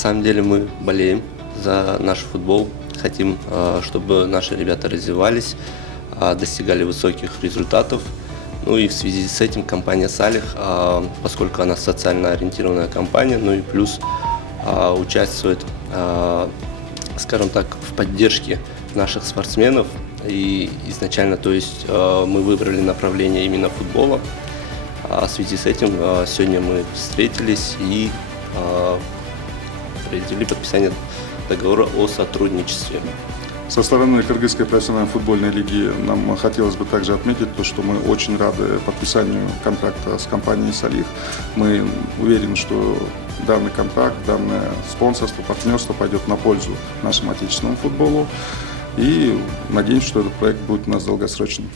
самом деле мы болеем за наш футбол, хотим, чтобы наши ребята развивались, достигали высоких результатов. Ну и в связи с этим компания «Салих», поскольку она социально ориентированная компания, ну и плюс участвует, скажем так, в поддержке наших спортсменов. И изначально, то есть, мы выбрали направление именно футбола. В связи с этим сегодня мы встретились и произвели подписание договора о сотрудничестве. Со стороны Кыргызской профессиональной футбольной лиги нам хотелось бы также отметить то, что мы очень рады подписанию контракта с компанией «Салих». Мы уверены, что данный контракт, данное спонсорство, партнерство пойдет на пользу нашему отечественному футболу. И надеемся, что этот проект будет у нас долгосрочным.